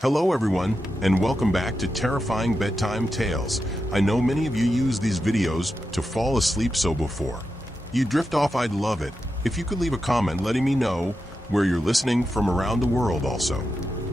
Hello everyone, and welcome back to Terrifying Bedtime Tales. I know many of you use these videos to fall asleep, so before you drift off, I'd love it if you could leave a comment letting me know where you're listening from around the world. Also,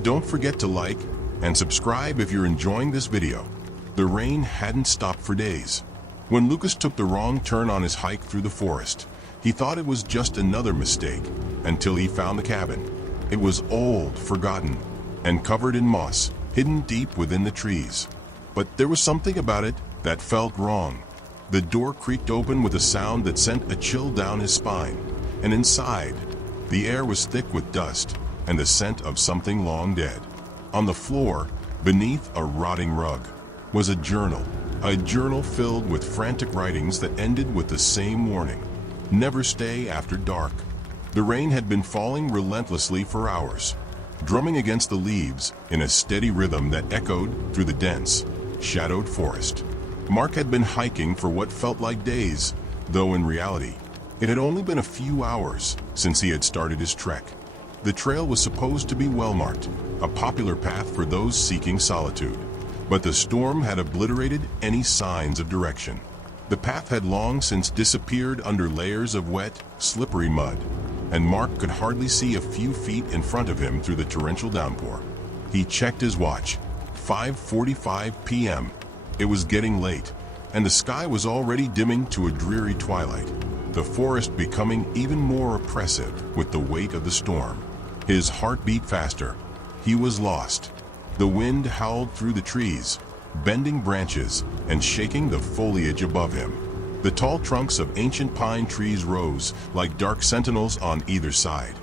don't forget to like and subscribe if you're enjoying this video. The rain hadn't stopped for days. When Lucas took the wrong turn on his hike through the forest, he thought it was just another mistake until he found the cabin. It was old, forgotten, and covered in moss, hidden deep within the trees. But there was something about it that felt wrong. The door creaked open with a sound that sent a chill down his spine, and inside, the air was thick with dust and the scent of something long dead. On the floor, beneath a rotting rug, was a journal filled with frantic writings that ended with the same warning: never stay after dark. The rain had been falling relentlessly for hours, drumming against the leaves in a steady rhythm that echoed through the dense, shadowed forest. Mark had been hiking for what felt like days, though in reality, it had only been a few hours since he had started his trek. The trail was supposed to be well-marked, a popular path for those seeking solitude, but the storm had obliterated any signs of direction. The path had long since disappeared under layers of wet, slippery mud, and Mark could hardly see a few feet in front of him through the torrential downpour. He checked his watch. 5:45 p.m. It was getting late, and the sky was already dimming to a dreary twilight, the forest becoming even more oppressive with the weight of the storm. His heart beat faster. He was lost. The wind howled through the trees, bending branches and shaking the foliage above him. The tall trunks of ancient pine trees rose like dark sentinels on either side,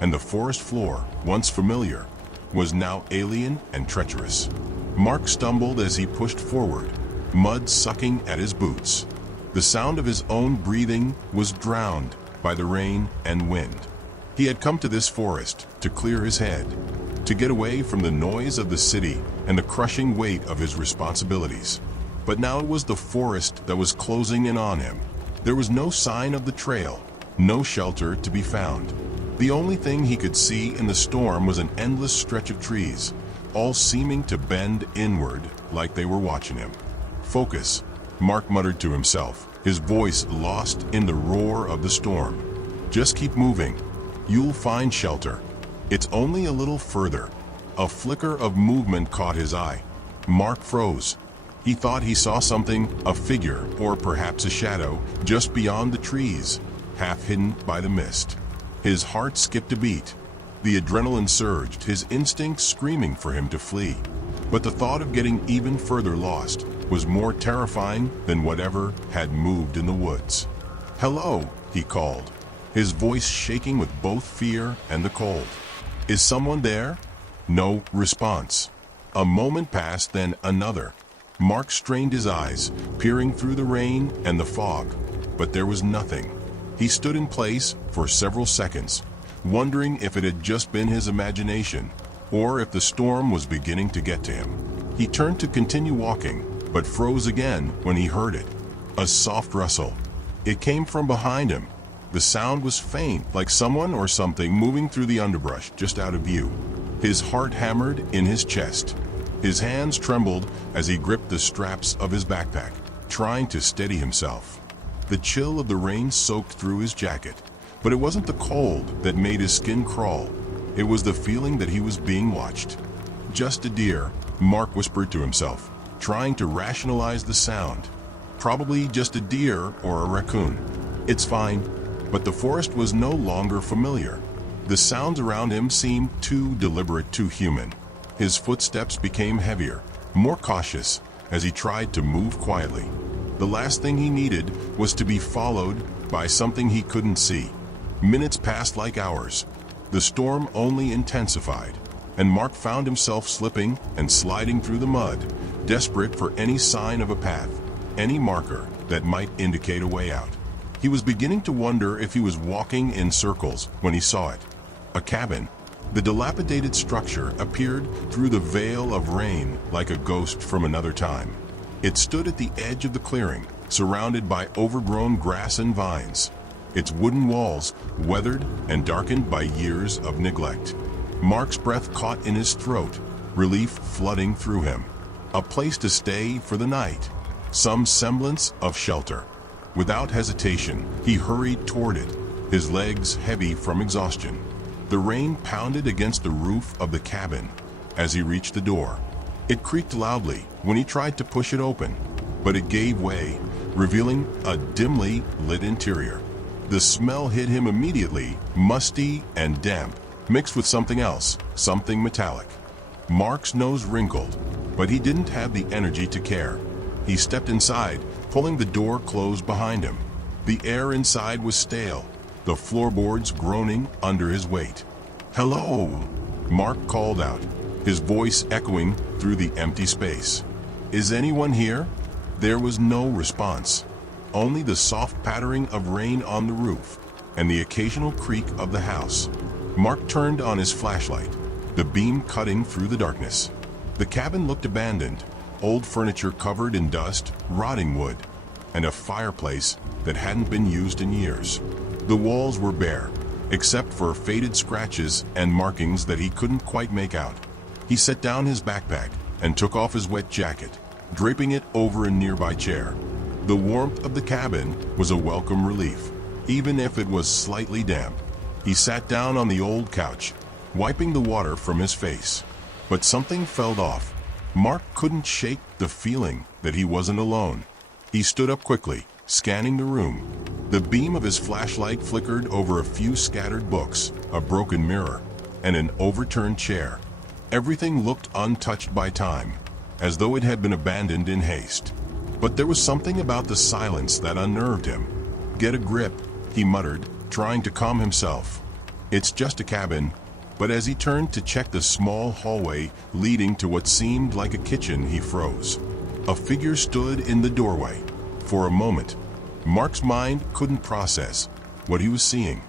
and the forest floor, once familiar, was now alien and treacherous. Mark stumbled as he pushed forward, mud sucking at his boots. The sound of his own breathing was drowned by the rain and wind. He had come to this forest to clear his head, to get away from the noise of the city and the crushing weight of his responsibilities. But now it was the forest that was closing in on him. There was no sign of the trail, no shelter to be found. The only thing he could see in the storm was an endless stretch of trees, all seeming to bend inward like they were watching him. "Focus," Mark muttered to himself, his voice lost in the roar of the storm. "Just keep moving. You'll find shelter. It's only a little further." A flicker of movement caught his eye. Mark froze. He thought he saw something, a figure, or perhaps a shadow, just beyond the trees, half hidden by the mist. His heart skipped a beat. The adrenaline surged, his instincts screaming for him to flee. But the thought of getting even further lost was more terrifying than whatever had moved in the woods. "Hello," he called, his voice shaking with both fear and the cold. "Is someone there?" No response. A moment passed, then another. Mark strained his eyes, peering through the rain and the fog, but there was nothing. He stood in place for several seconds, wondering if it had just been his imagination, or if the storm was beginning to get to him. He turned to continue walking, but froze again when he heard it. A soft rustle. It came from behind him. The sound was faint, like someone or something moving through the underbrush just out of view. His heart hammered in his chest. His hands trembled as he gripped the straps of his backpack, trying to steady himself. The chill of the rain soaked through his jacket, but it wasn't the cold that made his skin crawl. It was the feeling that he was being watched. "Just a deer," Mark whispered to himself, trying to rationalize the sound. "Probably just a deer or a raccoon. It's fine." But the forest was no longer familiar. The sounds around him seemed too deliberate, too human. His footsteps became heavier, more cautious, as he tried to move quietly. The last thing he needed was to be followed by something he couldn't see. Minutes passed like hours. The storm only intensified, and Mark found himself slipping and sliding through the mud, desperate for any sign of a path, any marker that might indicate a way out. He was beginning to wonder if he was walking in circles when he saw it. A cabin. The dilapidated structure appeared through the veil of rain like a ghost from another time. It stood at the edge of the clearing, surrounded by overgrown grass and vines, its wooden walls weathered and darkened by years of neglect. Mark's breath caught in his throat. relief flooding through him. A place to stay for the night, some semblance of shelter. Without hesitation, he hurried toward it, his legs heavy from exhaustion. The rain pounded against the roof of the cabin as he reached the door. It creaked loudly when he tried to push it open, but it gave way, revealing a dimly lit interior. The smell hit him immediately, musty and damp, mixed with something else, something metallic. Mark's nose wrinkled, but he didn't have the energy to care. He stepped inside, pulling the door closed behind him. The air inside was stale, the floorboards groaning under his weight. "Hello," Mark called out, his voice echoing through the empty space. "Is anyone here?" There was no response, only the soft pattering of rain on the roof and the occasional creak of the house. Mark turned on his flashlight, the beam cutting through the darkness. The cabin looked abandoned, old furniture covered in dust, rotting wood, and a fireplace that hadn't been used in years. The walls were bare, except for faded scratches and markings that he couldn't quite make out. He set down his backpack and took off his wet jacket, draping it over a nearby chair. The warmth of the cabin was a welcome relief, even if it was slightly damp. He sat down on the old couch, wiping the water from his face. But something felt off. Mark couldn't shake the feeling that he wasn't alone. He stood up quickly, scanning the room. The beam of his flashlight flickered over a few scattered books, a broken mirror, and an overturned chair. Everything looked untouched by time, as though it had been abandoned in haste. But there was something about the silence that unnerved him. "Get a grip," he muttered, trying to calm himself. "It's just a cabin." But as he turned to check the small hallway leading to what seemed like a kitchen, he froze. A figure stood in the doorway. For a moment, Mark's mind couldn't process what he was seeing.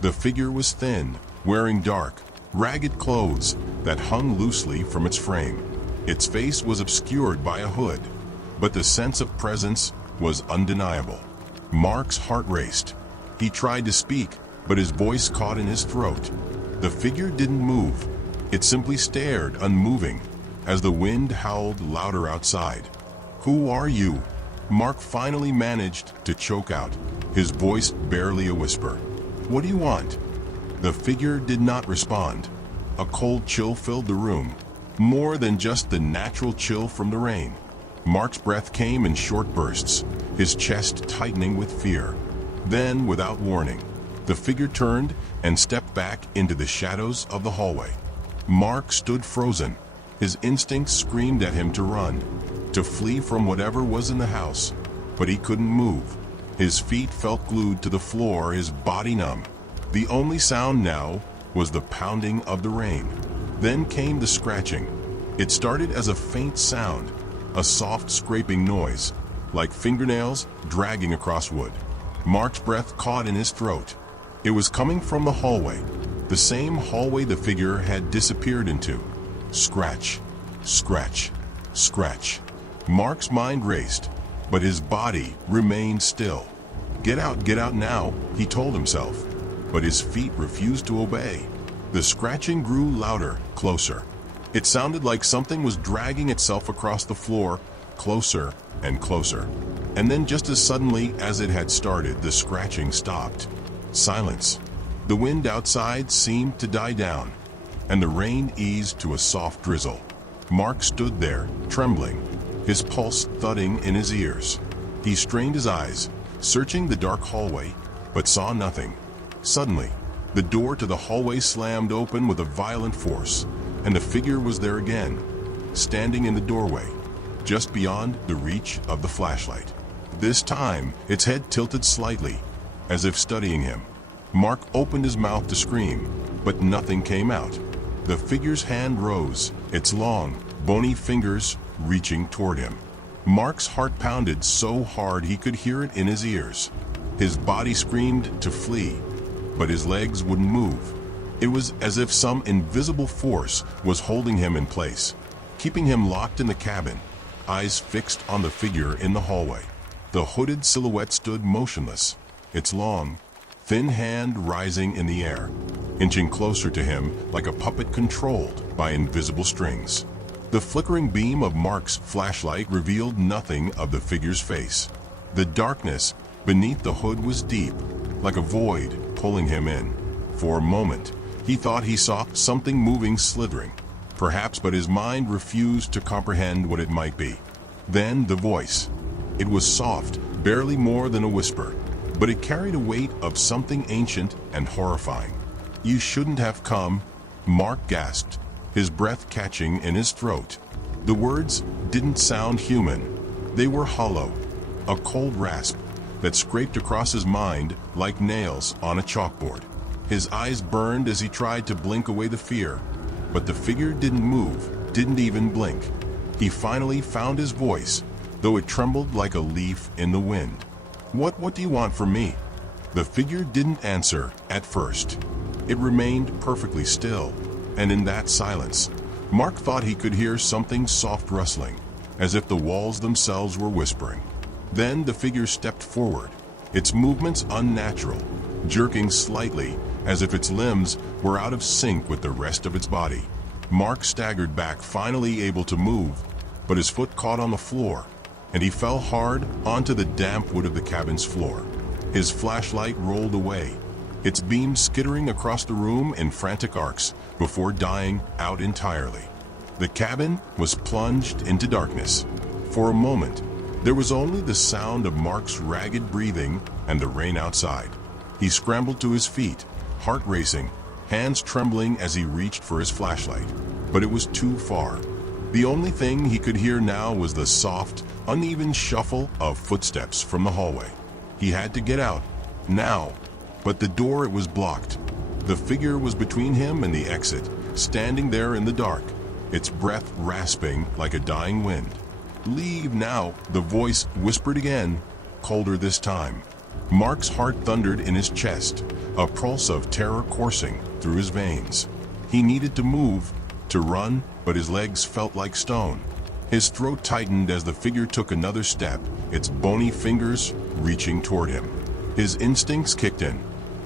The figure was thin, wearing dark, ragged clothes that hung loosely from its frame. Its face was obscured by a hood, but the sense of presence was undeniable. Mark's heart raced. He tried to speak, but his voice caught in his throat. The figure didn't move. It simply stared, unmoving, as the wind howled louder outside. "Who are you?" Mark finally managed to choke out, his voice barely a whisper. "What do you want?" The figure did not respond. A cold chill filled the room, more than just the natural chill from the rain. Mark's breath came in short bursts, his chest tightening with fear. Then, without warning, the figure turned and stepped back into the shadows of the hallway. Mark stood frozen. His instincts screamed at him to run, to flee from whatever was in the house, but he couldn't move. His feet felt glued to the floor, his body numb. The only sound now was the pounding of the rain. Then came the scratching. It started as a faint sound, a soft scraping noise, like fingernails dragging across wood. Mark's breath caught in his throat. It was coming from the hallway, the same hallway the figure had disappeared into. Scratch, scratch, scratch. Mark's mind raced, but his body remained still. Get out now," he told himself, but his feet refused to obey. The scratching grew louder, closer. It sounded like something was dragging itself across the floor, closer and closer. And then just as suddenly as it had started, the scratching stopped. Silence. The wind outside seemed to die down, and the rain eased to a soft drizzle. Mark stood there, trembling, his pulse thudding in his ears. He strained his eyes, searching the dark hallway, but saw nothing. Suddenly, the door to the hallway slammed open with a violent force, and the figure was there again, standing in the doorway, just beyond the reach of the flashlight. This time, its head tilted slightly, as if studying him. Mark opened his mouth to scream, but nothing came out. The figure's hand rose, its long, bony fingers reaching toward him. Mark's heart pounded so hard he could hear it in his ears. His body screamed to flee, but his legs wouldn't move. It was as if some invisible force was holding him in place, keeping him locked in the cabin, eyes fixed on the figure in the hallway. The hooded silhouette stood motionless, its long, thin hand rising in the air, inching closer to him like a puppet controlled by invisible strings. The flickering beam of Mark's flashlight revealed nothing of the figure's face. The darkness beneath the hood was deep, like a void pulling him in. For a moment, he thought he saw something moving, slithering, perhaps, but his mind refused to comprehend what it might be. Then the voice. It was soft, barely more than a whisper, but it carried a weight of something ancient and horrifying. "You shouldn't have come," Mark gasped, his breath catching in his throat. The words didn't sound human. They were hollow, a cold rasp that scraped across his mind like nails on a chalkboard. His eyes burned as he tried to blink away the fear, but the figure didn't move, didn't even blink. He finally found his voice, though it trembled like a leaf in the wind. What do you want from me?" The figure didn't answer at first. It remained perfectly still, and in that silence, Mark thought he could hear something soft rustling, as if the walls themselves were whispering. Then the figure stepped forward, its movements unnatural, jerking slightly as if its limbs were out of sync with the rest of its body. Mark staggered back, finally able to move, but his foot caught on the floor, and he fell hard onto the damp wood of the cabin's floor. His flashlight rolled away, its beam skittering across the room in frantic arcs before dying out entirely. The cabin was plunged into darkness. For a moment, there was only the sound of Mark's ragged breathing and the rain outside. He scrambled to his feet, heart racing, hands trembling as he reached for his flashlight. But it was too far. The only thing he could hear now was the soft, uneven shuffle of footsteps from the hallway. He had to get out, now. But the door, it was blocked. The figure was between him and the exit, standing there in the dark, its breath rasping like a dying wind. "Leave now," the voice whispered again, colder this time. Mark's heart thundered in his chest, a pulse of terror coursing through his veins. He needed to move, to run, but his legs felt like stone. His throat tightened as the figure took another step, its bony fingers reaching toward him. His instincts kicked in.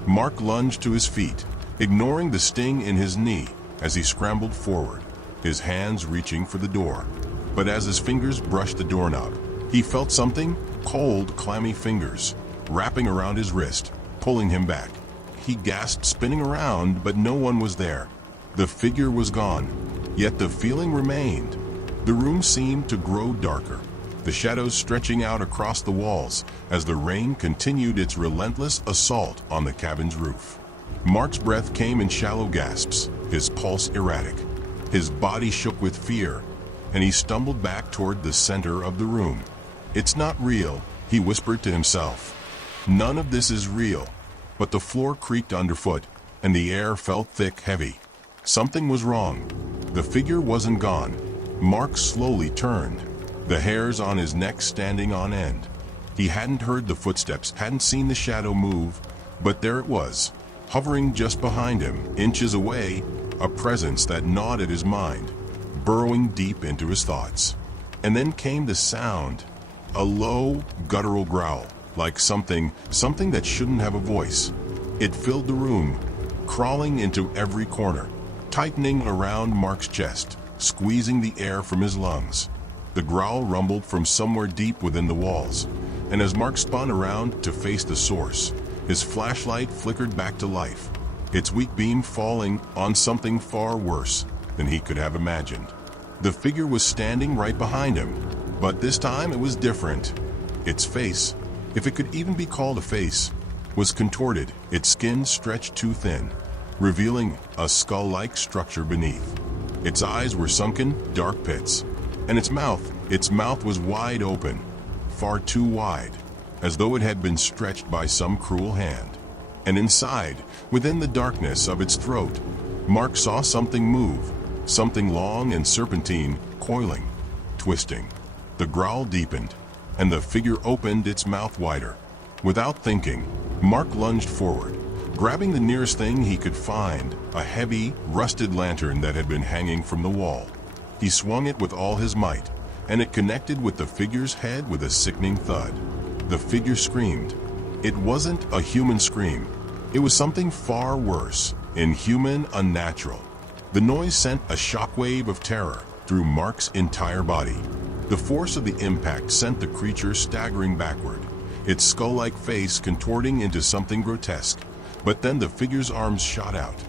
Mark lunged to his feet, ignoring the sting in his knee as he scrambled forward, his hands reaching for the door. But as his fingers brushed the doorknob, he felt something, cold, clammy fingers, wrapping around his wrist, pulling him back. He gasped, spinning around, but no one was there. The figure was gone, yet the feeling remained. The room seemed to grow darker, the shadows stretching out across the walls as the rain continued its relentless assault on the cabin's roof. Mark's breath came in shallow gasps, his pulse erratic. His body shook with fear, and he stumbled back toward the center of the room. "It's not real," he whispered to himself. "None of this is real." But the floor creaked underfoot, and the air felt thick, heavy. Something was wrong. The figure wasn't gone. Mark slowly turned, the hairs on his neck standing on end. He hadn't heard the footsteps, hadn't seen the shadow move, but there it was, hovering just behind him, inches away, a presence that gnawed at his mind, burrowing deep into his thoughts. And then came the sound, a low, guttural growl, like something that shouldn't have a voice. It filled the room, crawling into every corner, tightening around Mark's chest, squeezing the air from his lungs. The growl rumbled from somewhere deep within the walls, and as Mark spun around to face the source, his flashlight flickered back to life, its weak beam falling on something far worse than he could have imagined. The figure was standing right behind him, but this time it was different. Its face, if it could even be called a face, was contorted, its skin stretched too thin, revealing a skull-like structure beneath. Its eyes were sunken, dark pits, and its mouth was wide open, far too wide, as though it had been stretched by some cruel hand. And inside, within the darkness of its throat, Mark saw something move, something long and serpentine, coiling, twisting. The growl deepened, and the figure opened its mouth wider. Without thinking, Mark lunged forward, grabbing the nearest thing he could find, a heavy, rusted lantern that had been hanging from the wall. He swung it with all his might, and it connected with the figure's head with a sickening thud. The figure screamed. It wasn't a human scream. It was something far worse, inhuman, unnatural. The noise sent a shockwave of terror, through Mark's entire body. The force of the impact sent the creature staggering backward, its skull-like face contorting into something grotesque. But then the figure's arms shot out,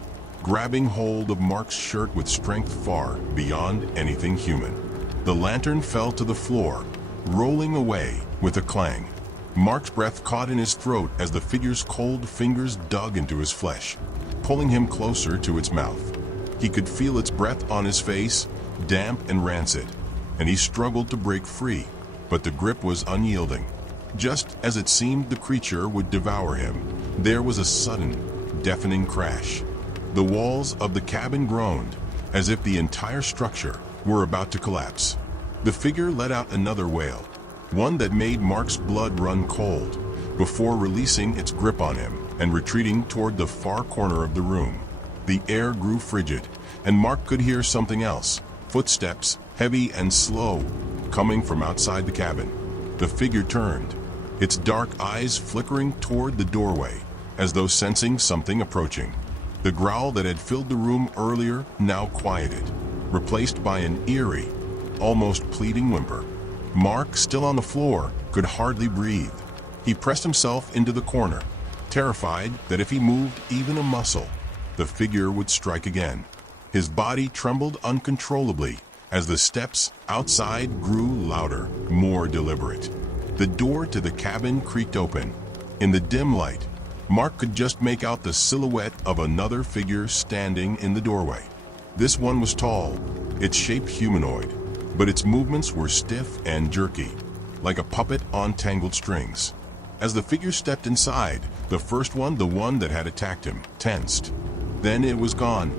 grabbing hold of Mark's shirt with strength far beyond anything human. The lantern fell to the floor, rolling away with a clang. Mark's breath caught in his throat as the figure's cold fingers dug into his flesh, pulling him closer to its mouth. He could feel its breath on his face, damp and rancid, and he struggled to break free, but the grip was unyielding. Just as it seemed the creature would devour him, there was a sudden, deafening crash. The walls of the cabin groaned, as if the entire structure were about to collapse. The figure let out another wail, one that made Mark's blood run cold, before releasing its grip on him and retreating toward the far corner of the room. The air grew frigid, and Mark could hear something else, footsteps, heavy and slow, coming from outside the cabin. The figure turned, its dark eyes flickering toward the doorway, as though sensing something approaching. The growl that had filled the room earlier now quieted, replaced by an eerie, almost pleading whimper. Mark, still on the floor, could hardly breathe. He pressed himself into the corner, terrified that if he moved even a muscle, the figure would strike again. His body trembled uncontrollably as the steps outside grew louder, more deliberate. The door to the cabin creaked open. In the dim light, Mark could just make out the silhouette of another figure standing in the doorway. This one was tall, its shape humanoid, but its movements were stiff and jerky, like a puppet on tangled strings. As the figure stepped inside, the first one, the one that had attacked him, tensed. Then it was gone.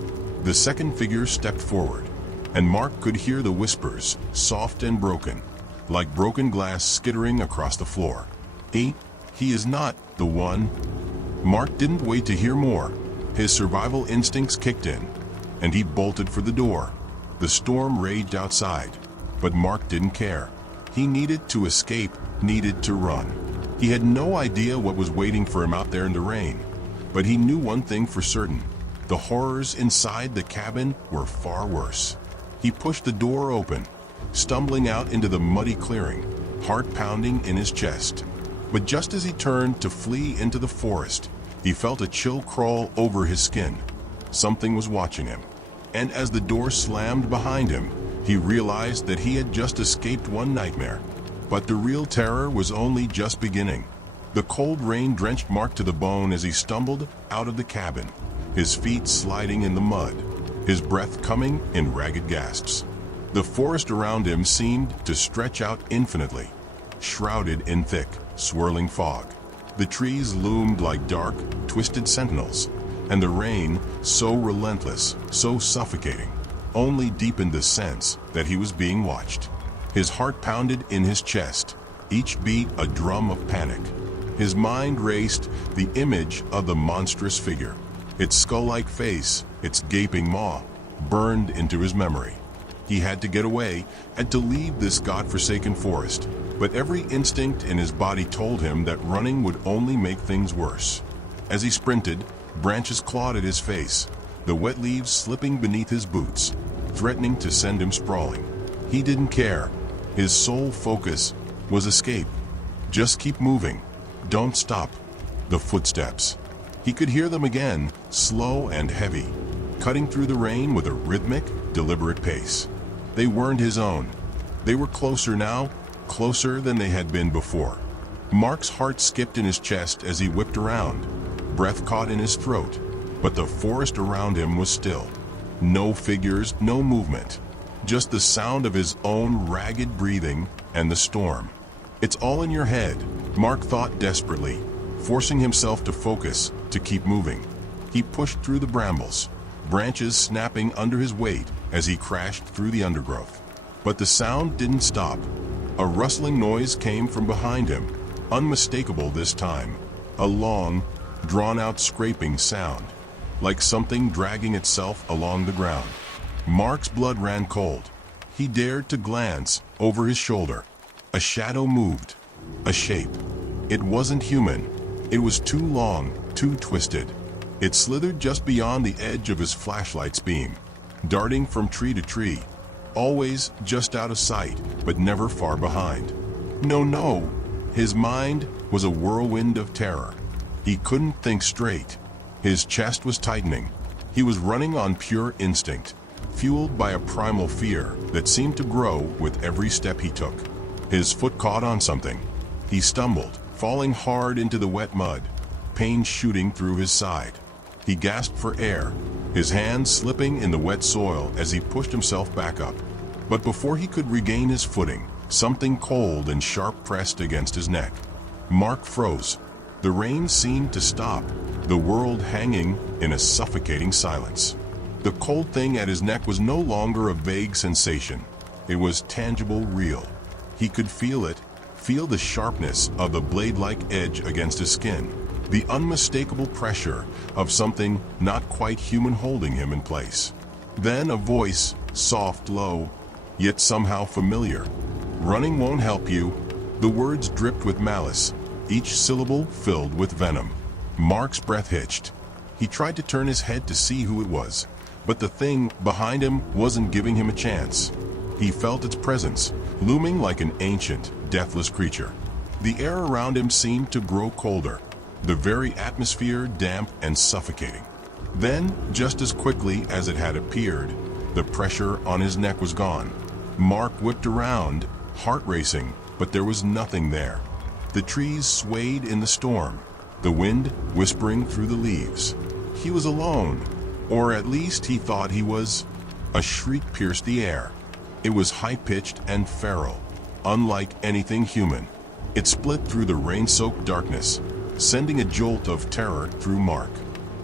The second figure stepped forward, and Mark could hear the whispers, soft and broken, like broken glass skittering across the floor. He is not the one. Mark didn't wait to hear more. His survival instincts kicked in, and he bolted for the door. The storm raged outside, but Mark didn't care. He needed to escape, needed to run. He had no idea what was waiting for him out there in the rain, but he knew one thing for certain. The horrors inside the cabin were far worse. He pushed the door open, stumbling out into the muddy clearing, heart pounding in his chest. But just as he turned to flee into the forest, he felt a chill crawl over his skin. Something was watching him, and as the door slammed behind him, he realized that he had just escaped one nightmare. But the real terror was only just beginning. The cold rain drenched Mark to the bone as he stumbled out of the cabin, his feet sliding in the mud, his breath coming in ragged gasps. The forest around him seemed to stretch out infinitely, shrouded in thick, swirling fog. The trees loomed like dark, twisted sentinels, and the rain, so relentless, so suffocating, only deepened the sense that he was being watched. His heart pounded in his chest, each beat a drum of panic. His mind raced, the image of the monstrous figure, its skull-like face, its gaping maw, burned into his memory. He had to get away, had to leave this godforsaken forest, but every instinct in his body told him that running would only make things worse. As he sprinted, branches clawed at his face, the wet leaves slipping beneath his boots, threatening to send him sprawling. He didn't care. His sole focus was escape. Just keep moving. Don't stop. The footsteps. He could hear them again, slow and heavy, cutting through the rain with a rhythmic, deliberate pace. They weren't his own. They were closer now, closer than they had been before. Mark's heart skipped in his chest as he whipped around, breath caught in his throat, but the forest around him was still. No figures, no movement, just the sound of his own ragged breathing and the storm. It's all in your head, Mark thought desperately, forcing himself to focus, to keep moving. He pushed through the brambles, branches snapping under his weight as he crashed through the undergrowth. But the sound didn't stop. A rustling noise came from behind him, unmistakable this time. A long, drawn-out scraping sound, like something dragging itself along the ground. Mark's blood ran cold. He dared to glance over his shoulder. A shadow moved, a shape. It wasn't human. It was too long, too twisted. It slithered just beyond the edge of his flashlight's beam, darting from tree to tree, always just out of sight, but never far behind. No, no. His mind was a whirlwind of terror. He couldn't think straight. His chest was tightening. He was running on pure instinct, fueled by a primal fear that seemed to grow with every step he took. His foot caught on something. He stumbled, falling hard into the wet mud, pain shooting through his side. He gasped for air, his hands slipping in the wet soil as he pushed himself back up. But before he could regain his footing, something cold and sharp pressed against his neck. Mark froze. The rain seemed to stop, the world hanging in a suffocating silence. The cold thing at his neck was no longer a vague sensation. It was tangible, real. He could feel it, feel the sharpness of the blade-like edge against his skin, the unmistakable pressure of something not quite human holding him in place. Then a voice, soft, low, yet somehow familiar. "Running won't help you." The words dripped with malice, each syllable filled with venom. Mark's breath hitched. He tried to turn his head to see who it was, but the thing behind him wasn't giving him a chance. He felt its presence, looming like an ancient, deathless creature. The air around him seemed to grow colder, the very atmosphere damp and suffocating. Then, just as quickly as it had appeared, the pressure on his neck was gone. Mark whipped around, heart racing, but there was nothing there. The trees swayed in the storm, the wind whispering through the leaves. He was alone, or at least he thought he was. A shriek pierced the air. It was high-pitched and feral, unlike anything human. It split through the rain-soaked darkness, sending a jolt of terror through Mark.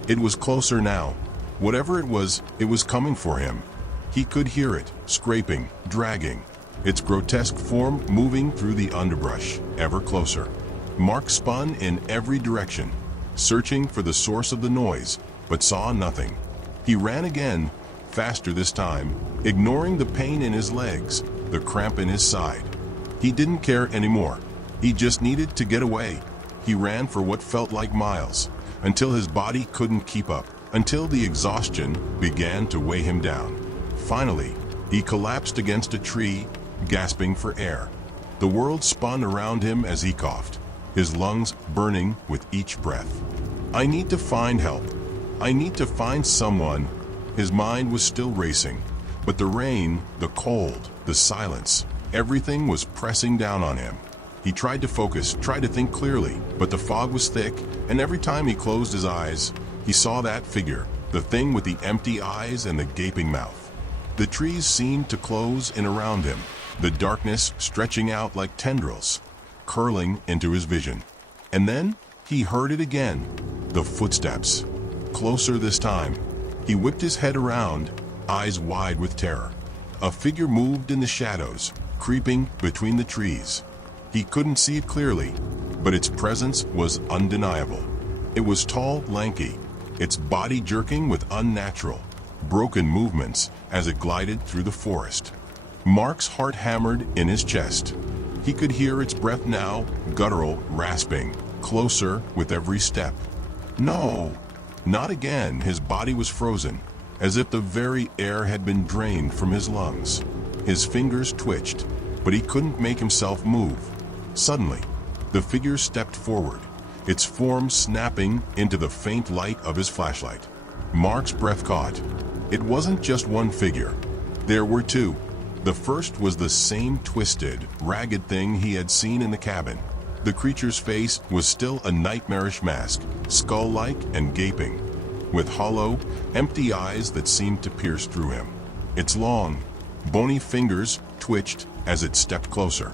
It was closer now. Whatever it was coming for him. He could hear it, scraping, dragging, its grotesque form moving through the underbrush, ever closer. Mark spun in every direction, searching for the source of the noise, but saw nothing. He ran again, faster this time, ignoring the pain in his legs, the cramp in his side. He didn't care anymore. He just needed to get away. He ran for what felt like miles, until his body couldn't keep up, until the exhaustion began to weigh him down. Finally, he collapsed against a tree, gasping for air. The world spun around him as he coughed, his lungs burning with each breath. "I need to find help. I need to find someone." His mind was still racing, but the rain, the cold, the silence, everything was pressing down on him. He tried to focus, tried to think clearly, but the fog was thick, and every time he closed his eyes, he saw that figure, the thing with the empty eyes and the gaping mouth. The trees seemed to close in around him, the darkness stretching out like tendrils, curling into his vision. And then he heard it again, the footsteps, closer this time. He whipped his head around, eyes wide with terror. A figure moved in the shadows, creeping between the trees. He couldn't see it clearly, but its presence was undeniable. It was tall, lanky, its body jerking with unnatural, broken movements as it glided through the forest. Mark's heart hammered in his chest. He could hear its breath now, guttural, rasping, closer with every step. No, not again. His body was frozen, as if the very air had been drained from his lungs. His fingers twitched, but he couldn't make himself move. Suddenly, the figure stepped forward, its form snapping into the faint light of his flashlight. Mark's breath caught. It wasn't just one figure. There were two. The first was the same twisted, ragged thing he had seen in the cabin. The creature's face was still a nightmarish mask, skull-like and gaping, with hollow, empty eyes that seemed to pierce through him. Its long, bony fingers twitched as it stepped closer.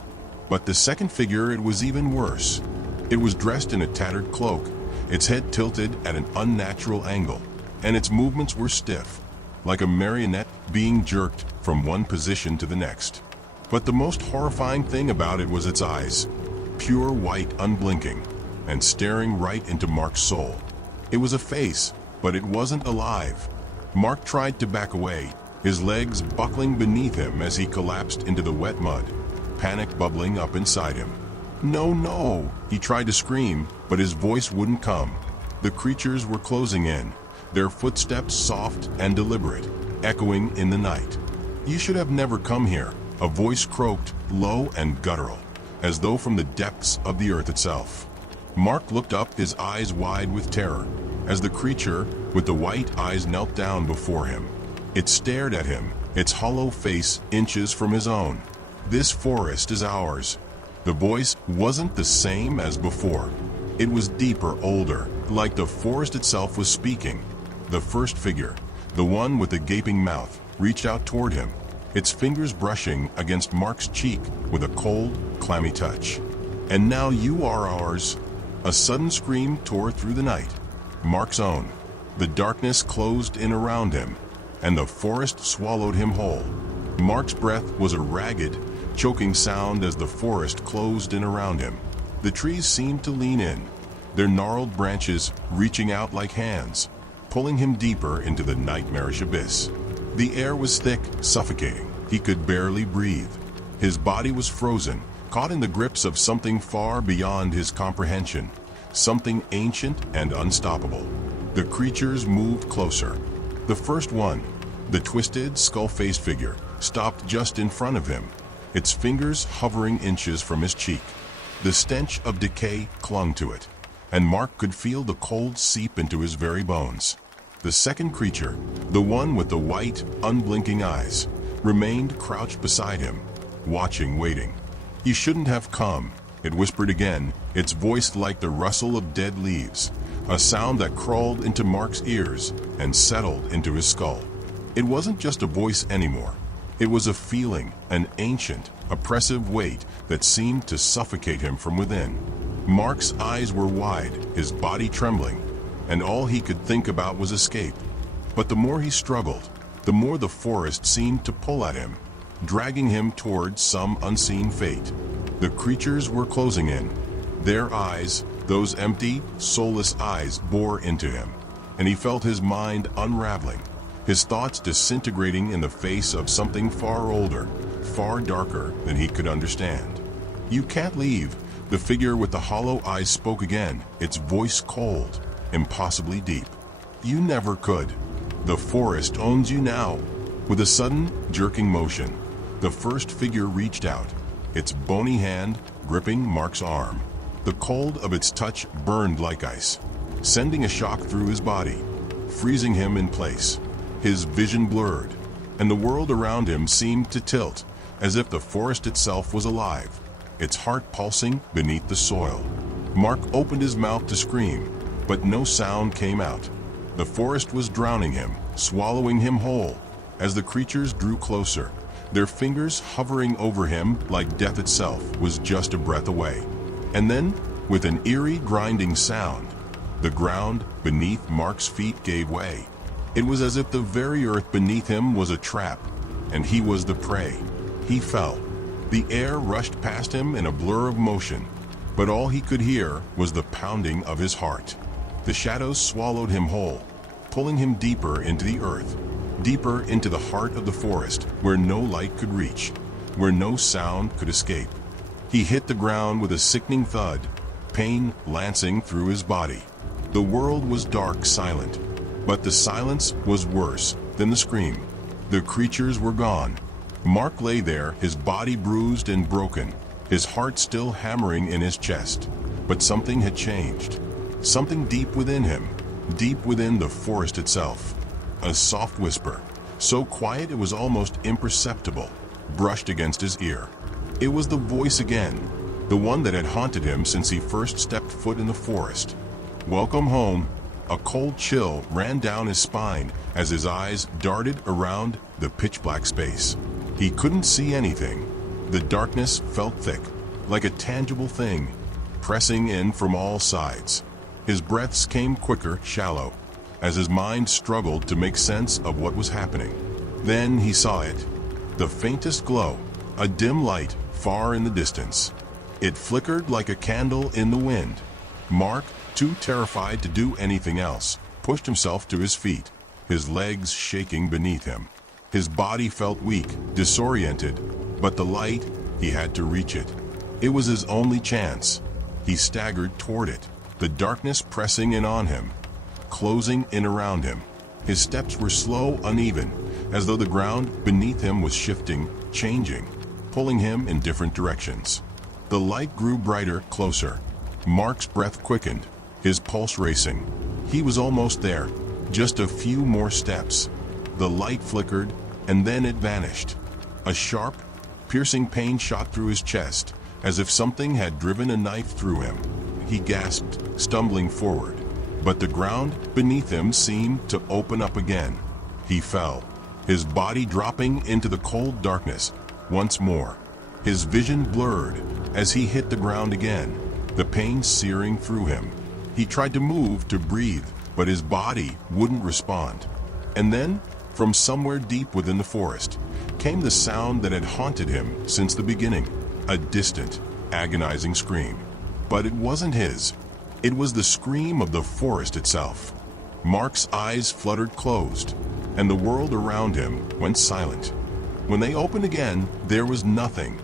But the second figure, it was even worse. It was dressed in a tattered cloak, its head tilted at an unnatural angle, and its movements were stiff, like a marionette being jerked from one position to the next. But the most horrifying thing about it was its eyes, pure white, unblinking, and staring right into Mark's soul. It was a face, but it wasn't alive. Mark tried to back away, his legs buckling beneath him as he collapsed into the wet mud, panic bubbling up inside him. "No, no!" He tried to scream, but his voice wouldn't come. The creatures were closing in, their footsteps soft and deliberate, echoing in the night. "You should have never come here," a voice croaked, low and guttural, as though from the depths of the earth itself. Mark looked up, his eyes wide with terror, as the creature with the white eyes knelt down before him. It stared at him, its hollow face inches from his own. "This forest is ours." The voice wasn't the same as before. It was deeper, older, like the forest itself was speaking. The first figure, the one with the gaping mouth, reached out toward him, its fingers brushing against Mark's cheek with a cold, clammy touch. "And now you are ours." A sudden scream tore through the night. Mark's own. The darkness closed in around him, and the forest swallowed him whole. Mark's breath was a ragged, choking sound as the forest closed in around him. The trees seemed to lean in, their gnarled branches reaching out like hands, pulling him deeper into the nightmarish abyss. The air was thick, suffocating. He could barely breathe. His body was frozen, caught in the grips of something far beyond his comprehension, something ancient and unstoppable. The creatures moved closer. The first one, the twisted, skull-faced figure, stopped just in front of him, its fingers hovering inches from his cheek. The stench of decay clung to it, and Mark could feel the cold seep into his very bones. The second creature, the one with the white, unblinking eyes, remained crouched beside him, watching, waiting. "You shouldn't have come," it whispered again, its voice like the rustle of dead leaves, a sound that crawled into Mark's ears and settled into his skull. It wasn't just a voice anymore. It was a feeling, an ancient, oppressive weight that seemed to suffocate him from within. Mark's eyes were wide, his body trembling, and all he could think about was escape. But the more he struggled, the more the forest seemed to pull at him, dragging him towards some unseen fate. The creatures were closing in. Their eyes, those empty, soulless eyes, bore into him, and he felt his mind unraveling, his thoughts disintegrating in the face of something far older, far darker than he could understand. "You can't leave," the figure with the hollow eyes spoke again, its voice cold, impossibly deep. "You never could. The forest owns you now." With a sudden, jerking motion, the first figure reached out, its bony hand gripping Mark's arm. The cold of its touch burned like ice, sending a shock through his body, freezing him in place. His vision blurred, and the world around him seemed to tilt, as if the forest itself was alive, its heart pulsing beneath the soil. Mark opened his mouth to scream, but no sound came out. The forest was drowning him, swallowing him whole, as the creatures drew closer, their fingers hovering over him like death itself was just a breath away. And then, with an eerie grinding sound, the ground beneath Mark's feet gave way. It was as if the very earth beneath him was a trap, and he was the prey. He fell. The air rushed past him in a blur of motion, but all he could hear was the pounding of his heart. The shadows swallowed him whole, pulling him deeper into the earth, deeper into the heart of the forest, where no light could reach, where no sound could escape. He hit the ground with a sickening thud, pain lancing through his body. The world was dark, silent, but the silence was worse than the scream. The creatures were gone. Mark lay there, his body bruised and broken, his heart still hammering in his chest. But something had changed. Something deep within him, deep within the forest itself. A soft whisper, so quiet it was almost imperceptible, brushed against his ear. It was the voice again, the one that had haunted him since he first stepped foot in the forest. "Welcome home." A cold chill ran down his spine as his eyes darted around the pitch-black space. He couldn't see anything. The darkness felt thick, like a tangible thing, pressing in from all sides. His breaths came quicker, shallow, as his mind struggled to make sense of what was happening. Then he saw it. The faintest glow, a dim light far in the distance. It flickered like a candle in the wind. Mark, too terrified to do anything else, pushed himself to his feet, his legs shaking beneath him. His body felt weak, disoriented, but the light, he had to reach it. It was his only chance. He staggered toward it, the darkness pressing in on him, closing in around him. His steps were slow, uneven, as though the ground beneath him was shifting, changing, pulling him in different directions. The light grew brighter, closer. Mark's breath quickened, his pulse racing. He was almost there, just a few more steps. The light flickered, and then it vanished. A sharp, piercing pain shot through his chest, as if something had driven a knife through him. He gasped, stumbling forward. But the ground beneath him seemed to open up again. He fell, his body dropping into the cold darkness once more. His vision blurred as he hit the ground again, the pain searing through him. He tried to move, to breathe, but his body wouldn't respond. And then, from somewhere deep within the forest, came the sound that had haunted him since the beginning, a distant, agonizing scream. But it wasn't his. It was the scream of the forest itself. Mark's eyes fluttered closed, and the world around him went silent. When they opened again, there was nothing.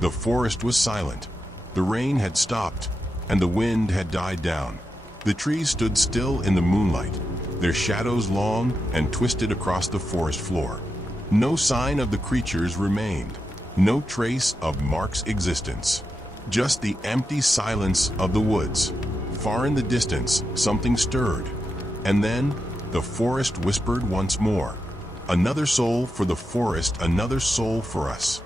The forest was silent. The rain had stopped, and the wind had died down. The trees stood still in the moonlight, their shadows long and twisted across the forest floor. No sign of the creatures remained, no trace of Mark's existence. Just the empty silence of the woods. Far in the distance, something stirred. And then, the forest whispered once more. Another soul for the forest, another soul for us.